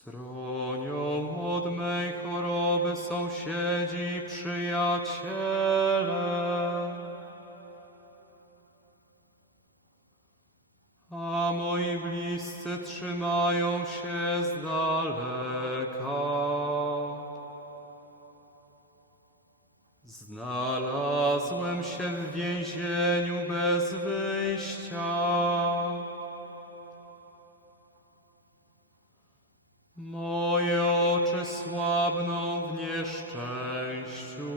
Stronią od mej choroby sąsiedzi przyjaciele. A moi bliscy trzymają się z daleka. Znalazłem się w więzieniu bez wyjścia. Nieszczęściu.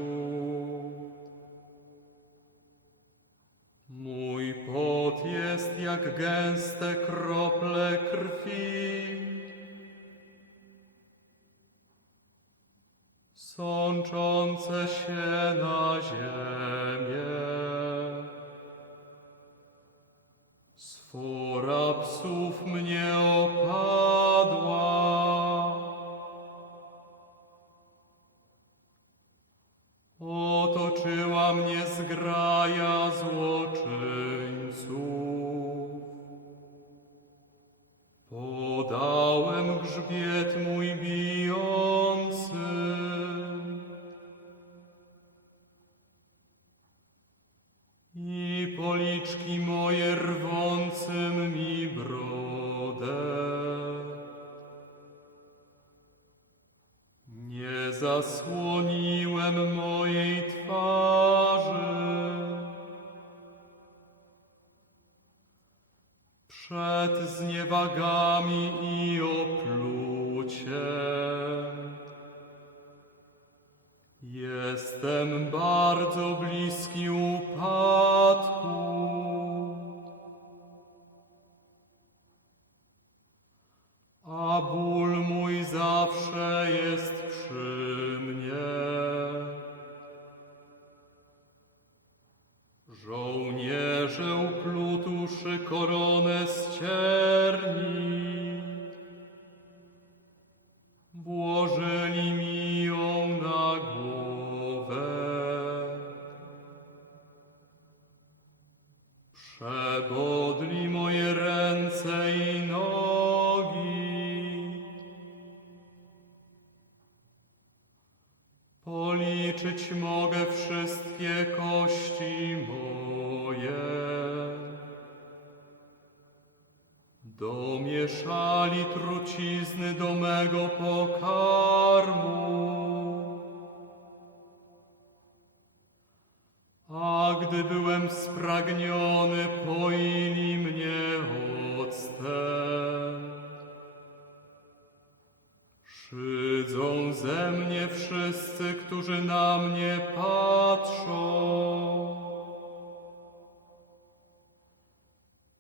Mój pot jest jak gęste krople krwi. Sączące się na ziemię. Sfora psów mnie opadła. Mnie zgraja złoczyńców. Podałem grzbiet mój bijący. I policzki moje rwącym mi brodę. Nie zasłoniłem mojej twarzy. Przed zniewagami i opluciem. Jestem bardzo bliski upadku. A ból mój zawsze jest uplutuszy koronę z cierni. Włożyli mi ją na głowę. Przebodli moje ręce i nogi. Policzyć mogę wszystkie kości moje. Domieszali trucizny do mego pokarmu. A gdy byłem spragniony, poili mnie octem. Szydzą ze mnie wszyscy, którzy na mnie patrzą.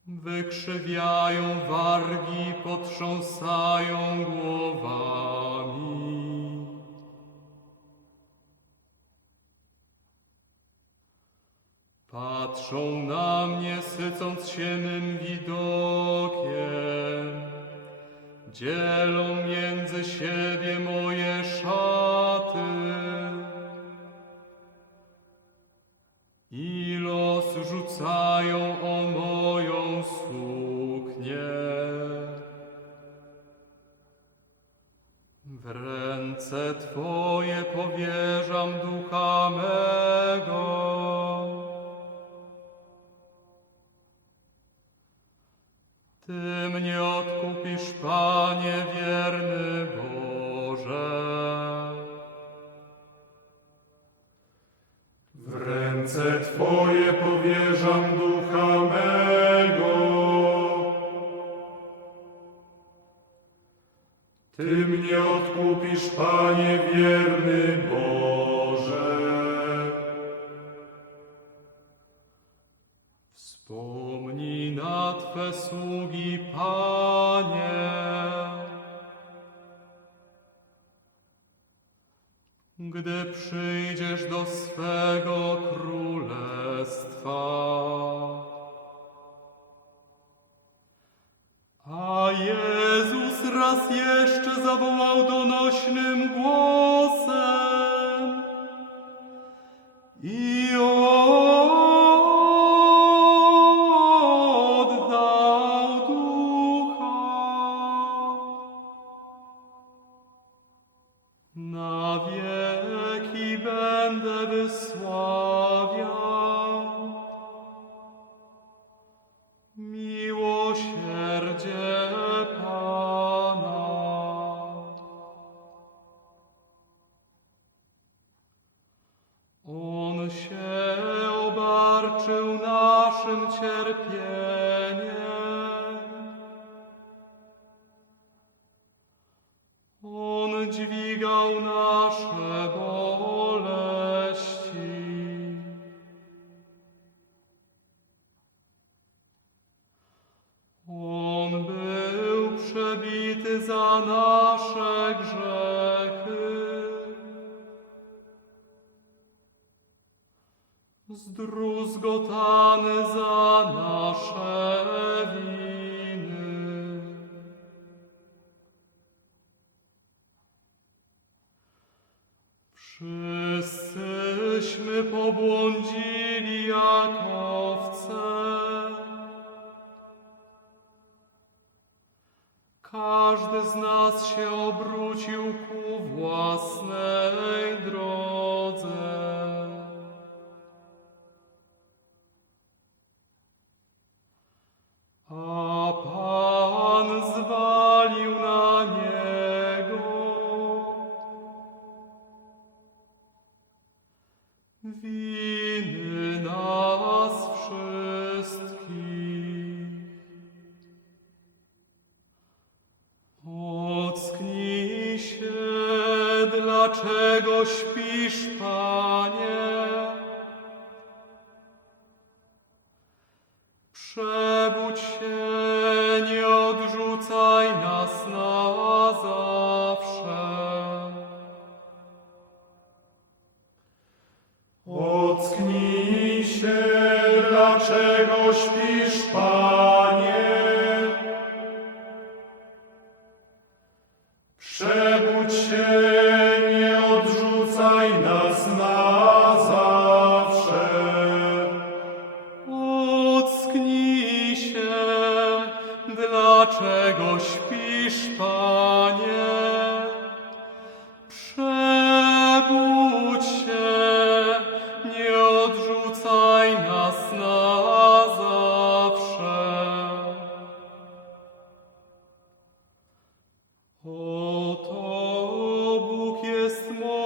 Wykrzywiają wargi, potrząsają głowami. Patrzą na mnie, sycąc się mym widokiem. Dzielą między siebie moje W ręce Twoje powierzam ducha mego. Ty mnie odkupisz, Panie wierny Boże. W ręce Twoje powierzam ducha odkupisz, Panie wierny Boże. Wspomnij na Twe sługi, Panie. Gdy przyjdziesz do swego królestwa. Raz jeszcze zawołał donośnym głosem. I oddał ducha. Na wieki będę wysławiał miłosierdzie dźwigał nasze boleści. On był przebity za nasze grzechy. Zdruzgotany za nasze winy. Wszyscyśmy pobłądzili śpisz, Panie? Przebudź się, nie odrzucaj nas na zawsze. Ocknij się, dlaczego śpisz, Panie? Przebudź się,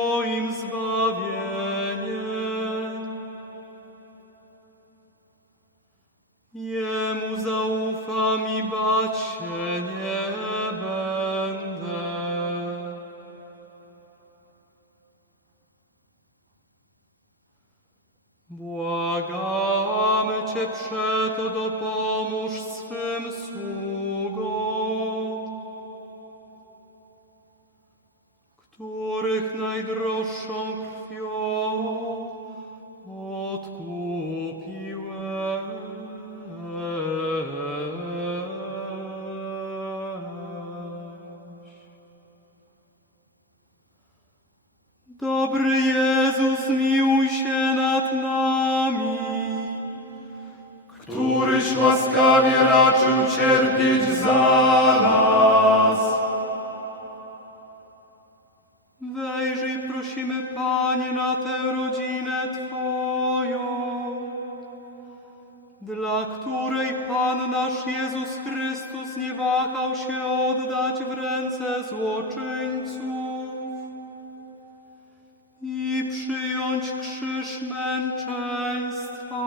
moim zbawieniem. Jemu zaufam i bać się nie będę. Błagamy Cię przeto dopomóż swym sługom, najdroższą krwią odkupiłeś. Dobry Jezus, zmiłuj się nad nami. Któryś łaskawie raczył cierpieć za nas. Na tę rodzinę Twoją, dla której Pan nasz Jezus Chrystus nie wahał się oddać w ręce złoczyńców i przyjąć krzyż męczeństwa.